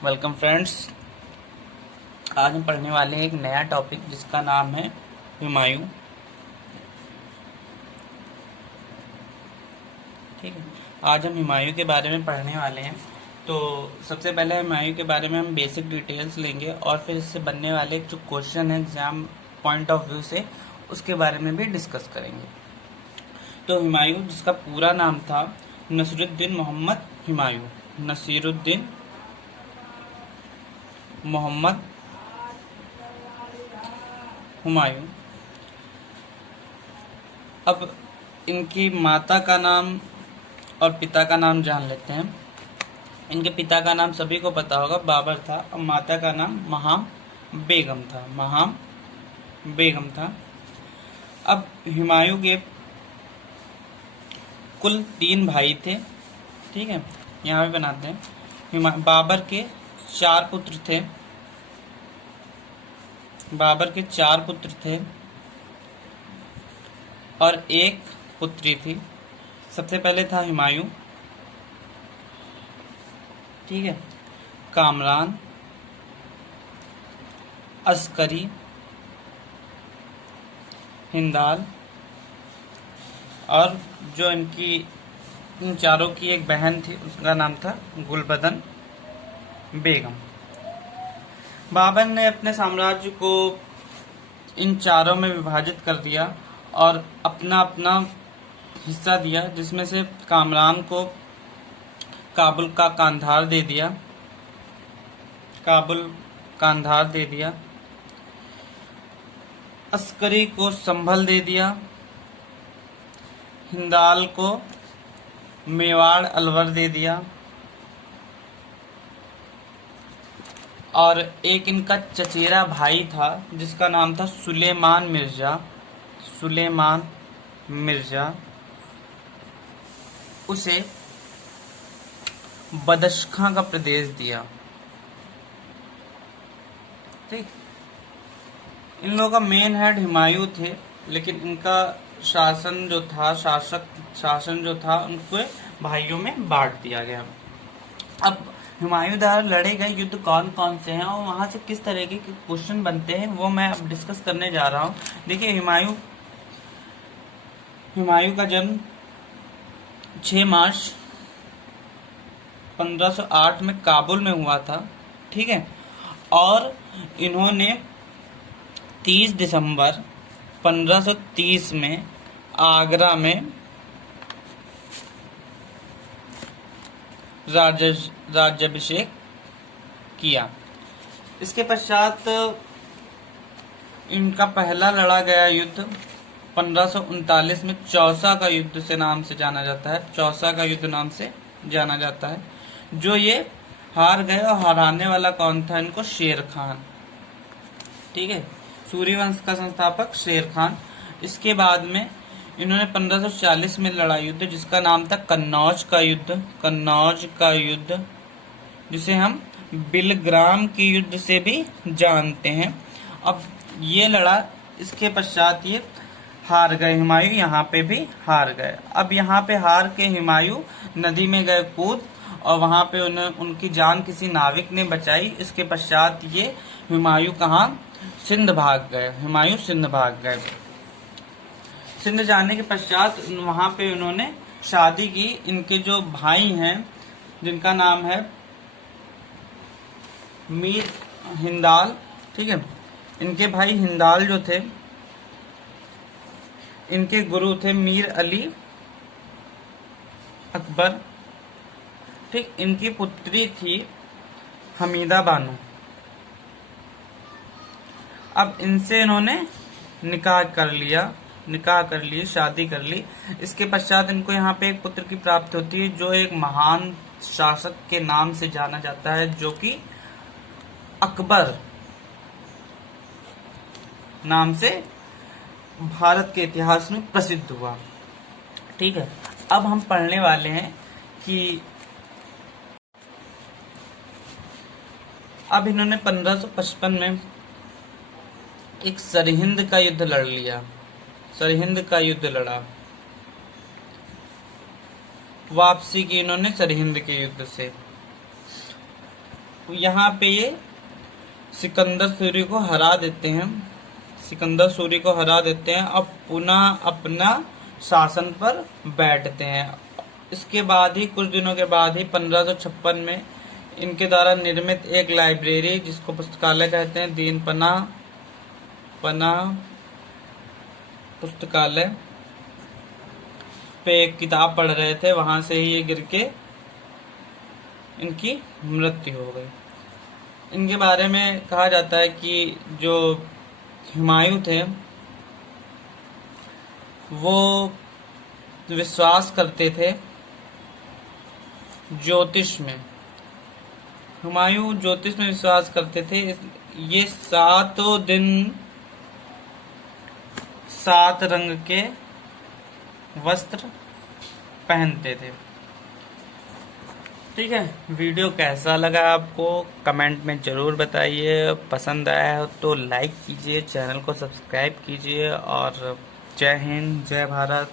Welcome friends. आज हम पढ़ने वाले हैं एक नया टॉपिक जिसका नाम है हुमायूं। ठीक है, आज हम हुमायूं के बारे में पढ़ने वाले हैं। तो सबसे पहले हुमायूं के बारे में हम बेसिक डिटेल्स लेंगे और फिर इससे बनने वाले जो क्वेश्चन है एग्जाम पॉइंट ऑफ व्यू से उसके बारे में भी डिस्कस करेंगे। तो हुमायूं जिसका पूरा नाम था नसीरुद्दीन मोहम्मद हुमायूं, नसीरुद्दीन मोहम्मद हुमायूं। अब इनकी माता का नाम और पिता का नाम जान लेते हैं। इनके पिता का नाम सभी को पता होगा, बाबर था, और माता का नाम महाम बेगम था, महाम बेगम था। अब हुमायूं के कुल 3 भाई थे। ठीक है, यहाँ पे बनाते हैं। बाबर के 4 पुत्र थे, बाबर के 4 पुत्र थे और 1 पुत्री थी। सबसे पहले था हुमायूं, ठीक है, कामरान, अस्करी, हिंदाल, और जो इन चारों की एक बहन थी उसका नाम था गुलबदन बेगम। बाबर ने अपने साम्राज्य को इन चारों में विभाजित कर दिया और अपना अपना हिस्सा दिया, जिसमें से कामरान को काबुल का कांधार दे दिया, काबुल कांधार दे दिया, अस्करी को संभल दे दिया, हिंदाल को मेवाड़ अलवर दे दिया, और एक इनका चचेरा भाई था जिसका नाम था सुलेमान मिर्जा, सुलेमान मिर्जा, उसे बदख्शां का प्रदेश दिया। ठीक, इन लोगों का मेन हेड हुमायूं थे, लेकिन इनका शासन जो था उनको भाइयों में बांट दिया गया। अब हुमायूं द्वारा लड़े गए युद्ध कौन कौन से हैं और वहां से किस तरीके के क्वेश्चन बनते हैं वो मैं अब डिस्कस करने जा रहा हूँ। देखिए, हुमायूं का जन्म 6 मार्च 1508 में काबुल में हुआ था। ठीक है, और इन्होंने 30 दिसंबर 1530 में आगरा में राज्याभिषेक किया। इसके पश्चात इनका पहला लड़ा गया युद्ध 1539 में चौसा का युद्ध से नाम से जाना जाता है, चौसा का युद्ध नाम से जाना जाता है, जो ये हार गए। और हराने वाला कौन था इनको? शेर खान। ठीक है, सूर्यवंश का संस्थापक शेर खान। इसके बाद में इन्होंने 1540 में लड़ा युद्ध जिसका नाम था कन्नौज का युद्ध, कन्नौज का युद्ध, जिसे हम बिलग्राम के युद्ध से भी जानते हैं। अब ये लड़ा, इसके पश्चात ये हार गए, हुमायूं यहाँ पे भी हार गए। अब यहाँ पे हार के हुमायूं नदी में गए कूद, और वहां पे उनकी जान किसी नाविक ने बचाई। इसके पश्चात ये हुमायूं कहाँ? सिंध भाग गए, हुमायूं सिंध भाग गए। सिंध जाने के पश्चात वहां पे उन्होंने शादी की। इनके जो भाई हैं जिनका नाम है मीर हिंदाल, ठीक है, इनके भाई हिंदाल जो थे, इनके गुरु थे मीर अली अकबर। ठीक, इनकी पुत्री थी हमीदा बानो। अब इनसे इन्होंने निकाह कर ली, शादी कर ली। इसके पश्चात इनको यहाँ पे एक पुत्र की प्राप्ति होती है जो एक महान शासक के नाम से जाना जाता है, जो कि अकबर नाम से भारत के इतिहास में प्रसिद्ध हुआ। ठीक है, अब हम पढ़ने वाले हैं कि अब इन्होंने 1555 में एक सरहिंद का युद्ध लड़ लिया, सरहिंद का युद्ध लड़ा। वापसी की इन्होंने सरहिंद के युद्ध से। यहाँ पे ये सिकंदर सूरी को हरा देते हैं, सिकंदर सूरी को हरा देते हैं। अब पुनः अपना शासन पर बैठते हैं। इसके बाद ही कुछ दिनों के बाद ही 1556 में इनके द्वारा निर्मित एक लाइब्रेरी, जिसको पुस्तकालय कहते हैं, दीन पनाह पुस्तकालय पे एक किताब पढ़ रहे थे, वहां से ही ये गिर के इनकी मृत्यु हो गई। इनके बारे में कहा जाता है कि जो हुमायूं थे वो विश्वास करते थे ज्योतिष में। हुमायूं ज्योतिष में विश्वास करते थे। ये 7 दिन 7 रंग के वस्त्र पहनते थे। ठीक है, वीडियो कैसा लगा आपको कमेंट में ज़रूर बताइए। पसंद आया हो तो लाइक कीजिए, चैनल को सब्सक्राइब कीजिए। और जय हिंद, जय भारत।